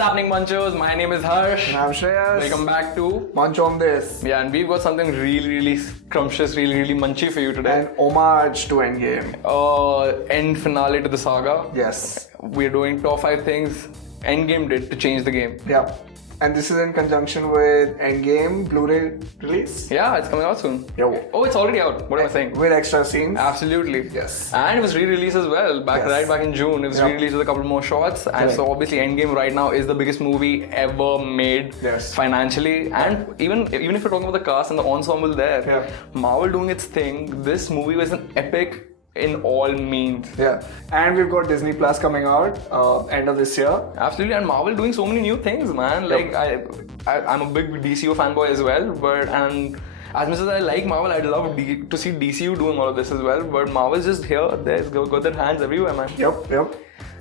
happening, Munchers? My name is Harsh. And I'm Shreyas. Welcome back to Munch Movies. Yeah, and we've got something really scrumptious, really munchy for you today. An homage to Endgame. End finale to the saga. Yes. We're doing top 5 things Endgame did to change the game. Yeah. And this is in conjunction with Endgame Blu-ray release. Yeah, it's coming out soon. Yeah. Oh, it's already out. What am I saying? With extra scenes. Absolutely. Yes. And it was re-released as well. Right back in June. It was re-released with a couple more shots. And so obviously Endgame right now is the biggest movie ever made financially. And even if you're talking about the cast and the ensemble there, Marvel doing its thing, this movie was an epic in all means. Yeah. And we've got Disney Plus coming out end of this year. Absolutely. And Marvel doing so many new things, man. Like I'm a big DCU fanboy as well, and as much as I like Marvel, I'd love to see DCU doing all of this as well. But Marvel's just here, they've got their hands everywhere, man. Yep.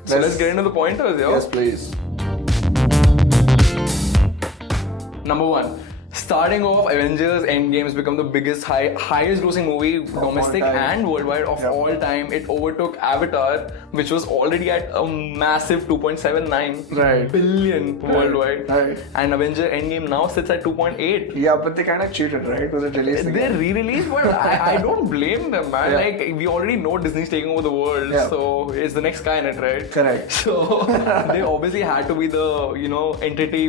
So let's get into the pointers, yo. Yes, please. Number 1. Starting off, Avengers Endgame has become the biggest, highest grossing movie, domestic and worldwide of all time. It overtook Avatar, which was already at a massive 2.79 billion worldwide. Right. And Avengers Endgame now sits at 2.8. Yeah, but they kind of cheated, right? Was it released again? They re-released, but I don't blame them, man. Like, we already know Disney's taking over the world, so it's the next Skynet, right? Correct. So they obviously had to be the, entity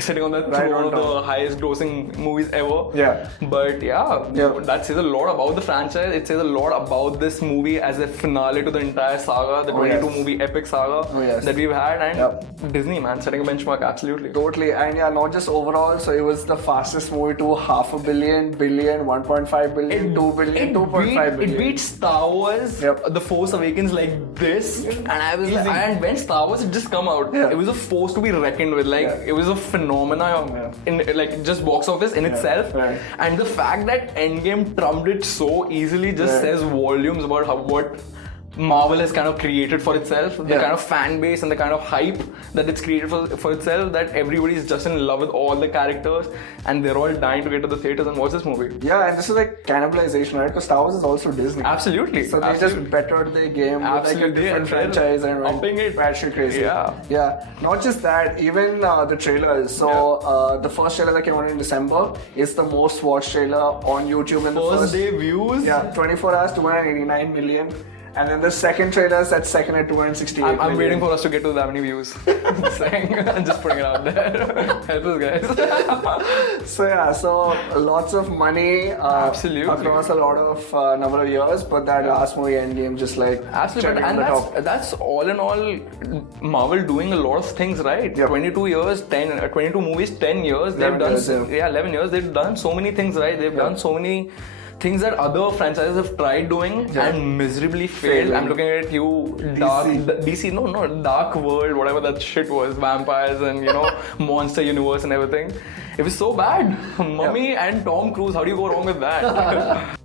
sitting on the throne of the highest grossing movies ever. Yeah. But that says a lot about the franchise. It says a lot about this movie as a finale to the entire saga, the 22 movie epic saga that we've had. And Disney, man, setting a benchmark, absolutely. Totally. And not just overall, so it was the fastest movie to $500 million, 1.5 billion, 2 billion, 2.5 billion. It beat Star Wars, The Force Awakens like this. And I was like, and when Star Wars had just come out, it was a force to be reckoned with. Like, it was a phenomenon in like just box office in itself. And the fact that Endgame trumped it so easily just says volumes about what Marvel has kind of created for itself, the kind of fan base and the kind of hype that it's created for itself, that everybody's just in love with all the characters and they're all dying to get to the theaters and watch this movie. Yeah, and this is like cannibalization, right? Because Star Wars is also Disney. Absolutely. So they just bettered their game with like a different franchise and upping it batshit crazy. Yeah. Not just that, even the trailers. So the first trailer that came out in December is the most watched trailer on YouTube in the first day views. Yeah, 24 hours, 289 million. And then the second trailer is at second at 268 I'm waiting for us to get to that many views. I'm just putting it out there. Help us, guys. So lots of money across a lot of number of years, but that last movie Endgame just like absolutely, and that's all in all Marvel doing a lot of things right. 22 years, 22 movies, 10 years. They've done 11 years. They've done so many things right. They've done so many things that other franchises have tried doing and miserably failed. I'm looking at you, Dark World, whatever that shit was, vampires and Monster Universe and everything. It was so bad. Mummy and Tom Cruise, how do you go wrong with that?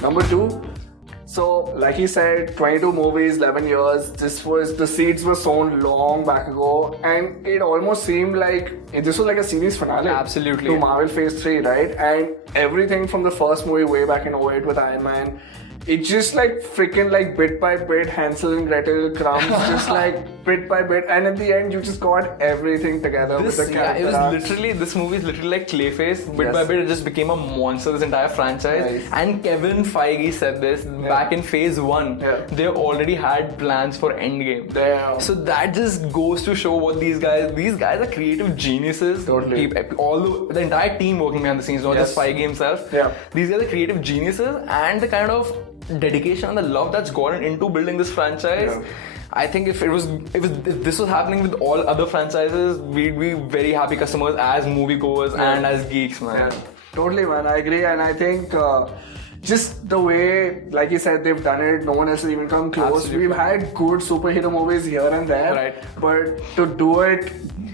Number 2. So, like he said, 22 movies, 11 years. The seeds were sown long back ago, and it almost seemed like this was like a series finale. Absolutely. To Marvel Phase 3, right? And everything from the first movie way back in 08 with Iron Man, it just like freaking like bit by bit, Hansel and Gretel crumbs, just like bit by bit, and at the end you just got everything together with the character. This movie is literally like Clayface. Bit by bit, it just became a monster, this entire franchise. And Kevin Feige said this back in Phase 1. They already had plans for Endgame. So that just goes to show what these guys are creative geniuses. Totally. The entire team working behind the scenes, not just Feige himself. These guys are creative geniuses, and the kind of dedication and the love that's gone into building this franchise. I think if this was happening with all other franchises, we'd be very happy customers as moviegoers and as geeks, man. Totally, man. I agree, and I think just the way, like you said, they've done it, no one else has even come close. Absolutely. We've had good superhero movies here and there, but to do it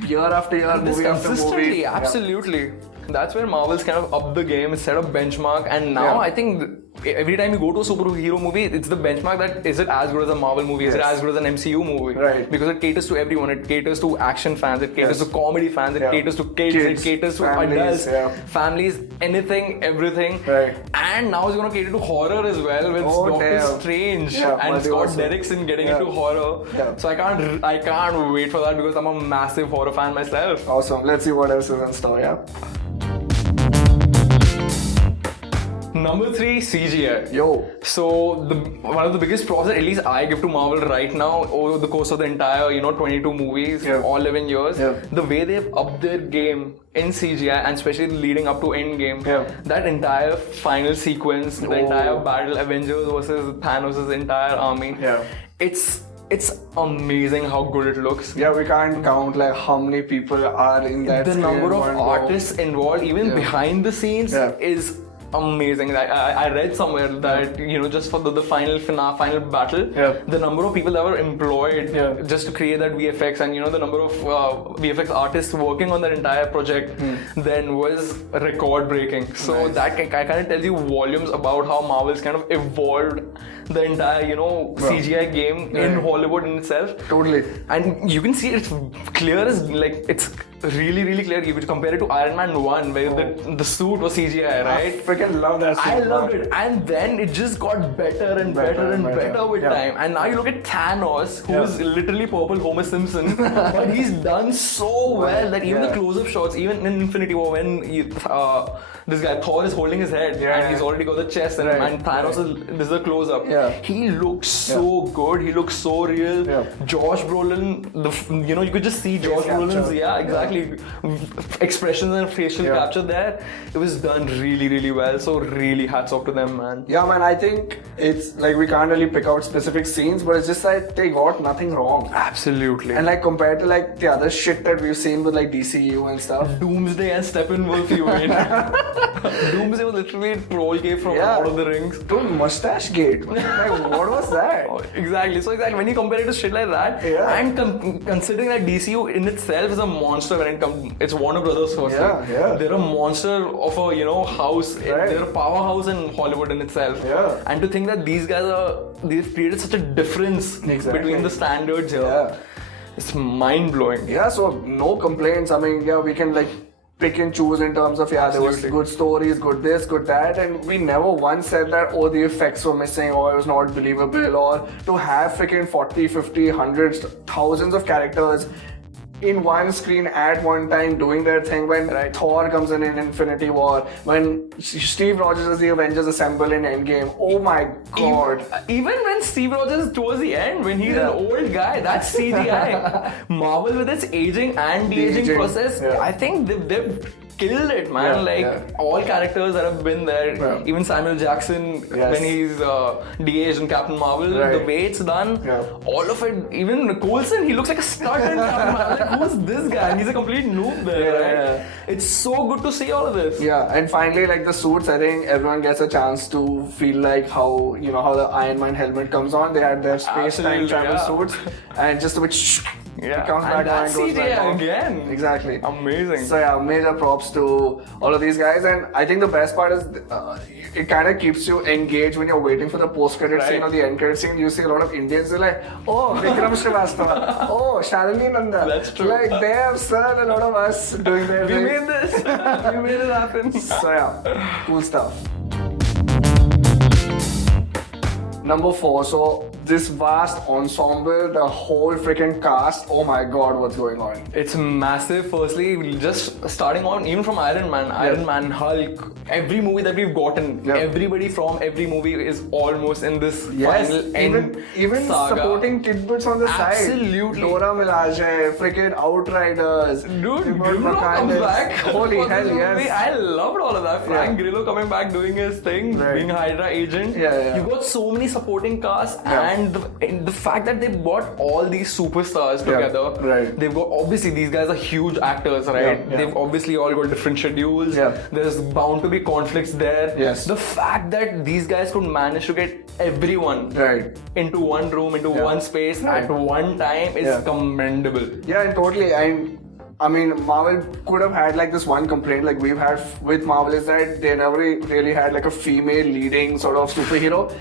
year after year, movie after movie. Absolutely. That's where Marvel's kind of upped the game, set a benchmark, and now I think every time you go to a superhero movie, it's the benchmark that is it as good as a Marvel movie? Is it as good as an MCU movie? Right. Because it caters to everyone. It caters to action fans. It caters to comedy fans. It caters to kids. It caters to families, adults, families, anything, everything. Right. And now it's going to cater to horror as well with Doctor Strange and Scott Derrickson getting into horror. So I can't wait for that because I'm a massive horror fan myself. Awesome. Let's see what else is in store. Yeah. Number 3, CGI. Yo. So one of the biggest pros that at least I give to Marvel right now over the course of the entire 22 movies, all 11 years, the way they've upped their game in CGI and especially leading up to Endgame, that entire final sequence, the entire battle, Avengers versus Thanos' entire army, it's amazing how good it looks. Yeah, we can't count like how many people are in that. The number of artists involved, even behind the scenes, is amazing. I read somewhere that just for the final battle, the number of people that were employed just to create that VFX and the number of VFX artists working on that entire project then was record breaking. So that kind of tells you volumes about how Marvel's kind of evolved the entire CGI game in Hollywood in itself. Totally. And you can see it's clear as like it's really, really clear. You could compare it to Iron Man 1 where the suit was CGI, right? I freaking love that suit. I loved it. And then it just got better and better with time. And now you look at Thanos, who is literally purple Homer Simpson, but he's done so well that even the close-up shots, even in Infinity War when this guy Thor is holding his head and he's already got the chest and Thanos this is a close-up. He looks so good. He looks so real. Josh Brolin, you could just see Josh Brolin's expressions and facial capture there. It was done really, really well. So really hats off to them, man. Yeah, man. I think it's like we can't really pick out specific scenes, but it's just like they got nothing wrong. Absolutely. And like compared to like the other shit that we've seen with like DCU and stuff. Doomsday and Steppenwolf, you mean? Doomsday was literally a troll game from Lord of the Rings. Dude, Mustache Gate. Like, what was that? Exactly. So when you compare it to shit like that, and considering that DCU in itself is a monster when it comes, it's Warner Brothers first. They're a monster of a house. They're a powerhouse in Hollywood in itself. And to think that these guys they've created such a difference between the standards here. It's mind blowing. Yeah. So no complaints. I mean, we can like pick and choose in terms of there was good stories, good this, good that, and we never once said that the effects were missing or it was not believable, or to have freaking 40, 50, hundreds, thousands of characters in one screen at one time doing their thing. When Thor comes in Infinity War, when Steve Rogers is the Avengers Assemble in Endgame, oh my god. Even when Steve Rogers towards the end, when he's an old guy, that's CGI. Marvel with its aging and de-aging process, I think they've killed it, man. All characters that have been there, even Samuel Jackson when he's de-aged in Captain Marvel, the way it's done, all of it, even Coulson, he looks like a stud in Captain Marvel. Like, who's this guy? And he's a complete noob there, right? It's so good to see all of this. Yeah, and finally, like the suits, I think everyone gets a chance to feel like how the Iron Man helmet comes on. They had their space-time travel suits, and just a bit comes back and goes back again. Exactly. Amazing. So major props to all of these guys, and I think the best part is it kind of keeps you engaged when you're waiting for the post-credit scene or the end-credit scene. You see a lot of Indians, they're like, oh, Vikram Srivastava, oh, Shalini Nanda. That's true. Like, they have served a lot of us doing their thing. We made this. We made it happen. So cool stuff. Number 4, so this vast ensemble, the whole freaking cast, oh my god, what's going on? It's massive. Firstly, just starting on even from Iron Man, Hulk, every movie that we've gotten, everybody from every movie is almost in this final end even saga. Supporting tidbits on the side. Absolutely. Dora Milaje, freaking Outriders. Dude, Grillo comes back. Holy hell, yes. I loved all of that. Frank Grillo coming back doing his thing, being Hydra agent. You got so many supporting cast and the fact that they brought all these superstars together. They've got, obviously these guys are huge actors, right? They've obviously all got different schedules. There's bound to be conflicts there. The fact that these guys could manage to get everyone into one room, into one space at one time is commendable. Yeah, and totally. I mean, Marvel could have had like this one complaint like we've had with Marvel is that they never really had like a female leading sort of superhero.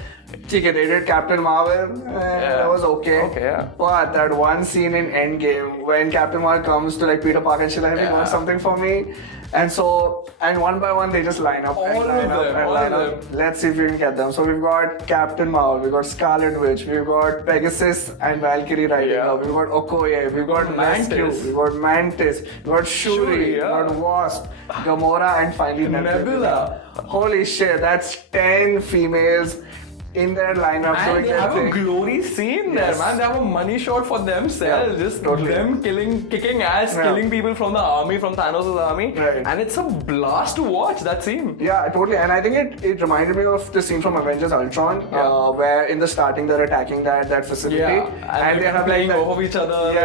They did Captain Marvel, that was okay. But that one scene in Endgame when Captain Marvel comes to like Peter Parker and she's like, have you got something for me? And so, and one by one they just line up. Let's see if we can get them. So we've got Captain Marvel, we've got Scarlet Witch, we've got Pegasus and Valkyrie riding up, we've got Okoye, we've got Mantis, we've got Mantis, we've got Shuri, we've got Wasp, Gamora, and finally Nebula. Holy shit, that's 10 females in their lineup. And they have a glory scene there, man. They have a money shot for themselves. Just them kicking ass, killing people from the army, from Thanos' army. And it's a blast to watch that scene. Yeah, totally. And I think it reminded me of the scene from Avengers Ultron, where in the starting they're attacking that facility. And they're playing over each other.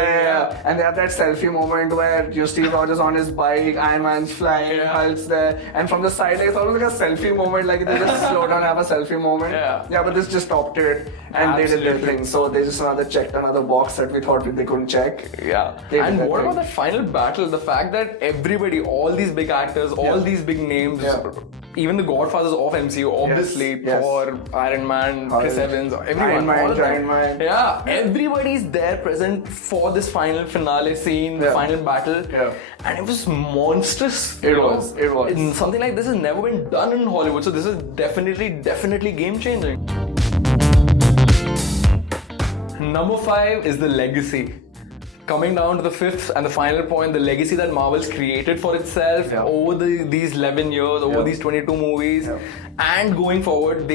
And they have that selfie moment where Steve Rogers on his bike, Iron Man's flying, Hulk's there. And from the side, it's almost like a selfie moment, like they just slow down and have a selfie moment. Yeah, but this just topped it and they did their thing. So they just checked another box that we thought they couldn't check. And what about the final battle? The fact that everybody, all these big actors, all these big names, even the Godfathers of MCU, obviously, Thor, Iron Man, Chris Evans, everyone, Giant Man. Everybody's there present for this final finale scene, the final battle. And it was monstrous. It was. Something like this has never been done in Hollywood. So this is definitely game changing. Number 5 is the legacy. Coming down to the fifth and the final point, the legacy that Marvel's created for itself over these 11 years, over these 22 movies, and going forward,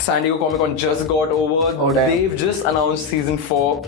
San Diego Comic-Con just got over. They've just announced season 4.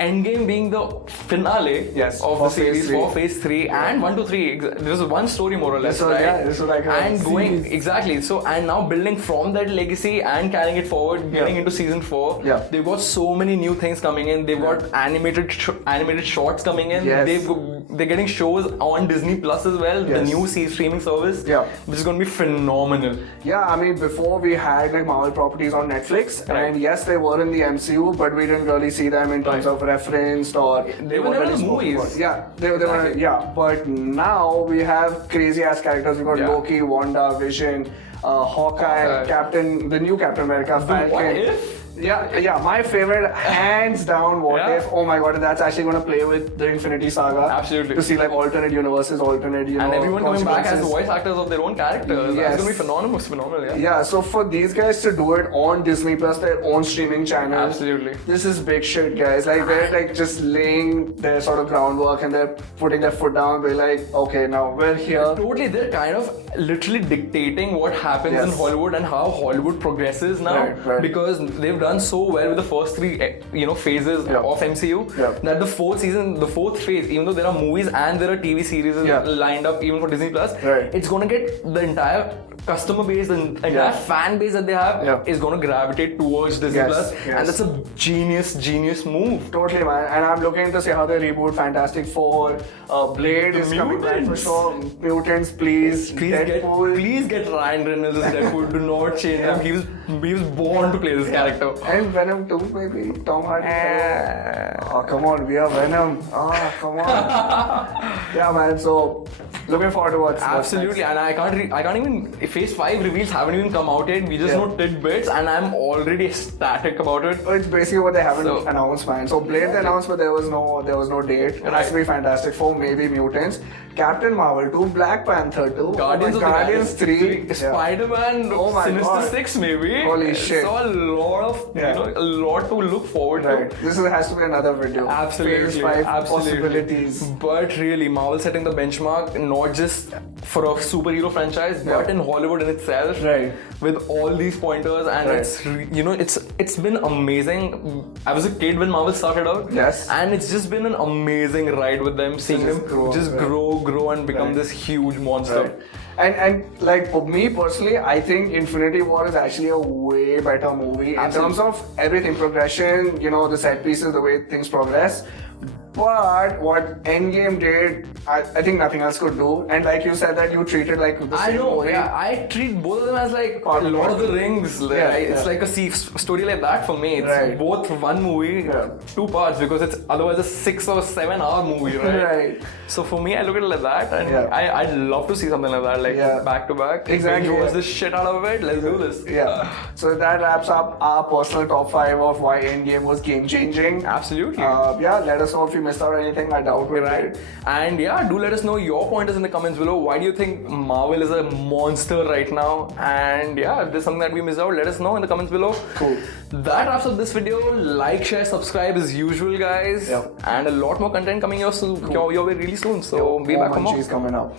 Endgame being the finale of the series for Phase 3 and 1 to 3. There was one story more or less, right? This was like and going exactly. So and now building from that legacy and carrying it forward, getting into season 4. They've got so many new things coming in. They've got animated shorts coming in. They're getting shows on Disney Plus as well, the new streaming service, which is going to be phenomenal. I mean, before we had like Marvel properties on Netflix, and yes, they were in the MCU, but we didn't really see them in terms of referenced or they were never movies. They were. But now we have crazy ass characters. We got Loki, Wanda, Vision, Hawkeye, the new Captain America, Falcon. What if? My favorite, hands down, what if? Oh my god, that's actually going to play with the Infinity Saga. Absolutely. To see like alternate universes, and everyone coming back as voice actors of their own characters. That's going to be phenomenal. So for these guys to do it on Disney Plus, their own streaming channel. Absolutely. This is big shit, guys. Like they're like just laying their sort of groundwork and they're putting their foot down. They're like, okay, now we're here. Totally, they're kind of literally dictating what happens in Hollywood and how Hollywood progresses now. Because they've done so well with the first 3 phases of MCU that the fourth phase, even though there are movies and there are TV series lined up even for Disney Plus, it's gonna get the entire customer base, the entire fan base that they have is gonna gravitate towards Disney Plus, and that's a genius move. Totally, man. And I'm looking to see how they reboot Fantastic Four. Blade is coming back for sure. Mutants, please get Ryan Reynolds as Deadpool. Do not change him. He was born to play this character. And Venom 2, maybe Tom Hardy. Oh, come on, we are Venom. Oh, come on. Man. So looking forward to what's absolutely. Next. And I can't even. Phase 5 reveals haven't even come out yet. We just know tidbits, and I'm already ecstatic about it. It's basically what they haven't announced, man. So Blade they announced, but there was no date. It has to be Fantastic Four, maybe Mutants, Captain Marvel 2, Black Panther 2, Guardians 3, Spider-Man, Sinister 6, maybe. Holy shit! So a lot to look forward to. This has to be another video. Absolutely. Phase 5 possibilities. But really, Marvel setting the benchmark not just for a superhero franchise, but in Hollywood in itself, with all these pointers, and it's been amazing. I was a kid when Marvel started out, and it's just been an amazing ride with them, seeing them grow and become this huge monster. And like for me personally, I think Infinity War is actually a way better movie in terms of everything, progression, the set pieces, the way things progress. But what Endgame did, I think nothing else could do. And like you said that you treated like the I same know, movie. yeah. I treat both of them as like Lord of the Rings. Like, it's like a story like that for me. It's both one movie, 2 parts, because it's otherwise a 6 or 7 hour movie, right? Right. So for me, I look at it like that, and I'd love to see something like that, like back to back. Exactly. Binge the shit out of it. Let's do this. Yeah. So that wraps up our personal top 5 of why Endgame was game changing. Absolutely. Let us know if you missed out anything. I doubt we did. And do let us know your pointers in the comments below. Why do you think Marvel is a monster right now? And if there's something that we missed out, let us know in the comments below. Cool. That wraps up this video. Like, share, subscribe as usual, guys. And a lot more content coming your way really soon. So be back for more. Munchies coming up.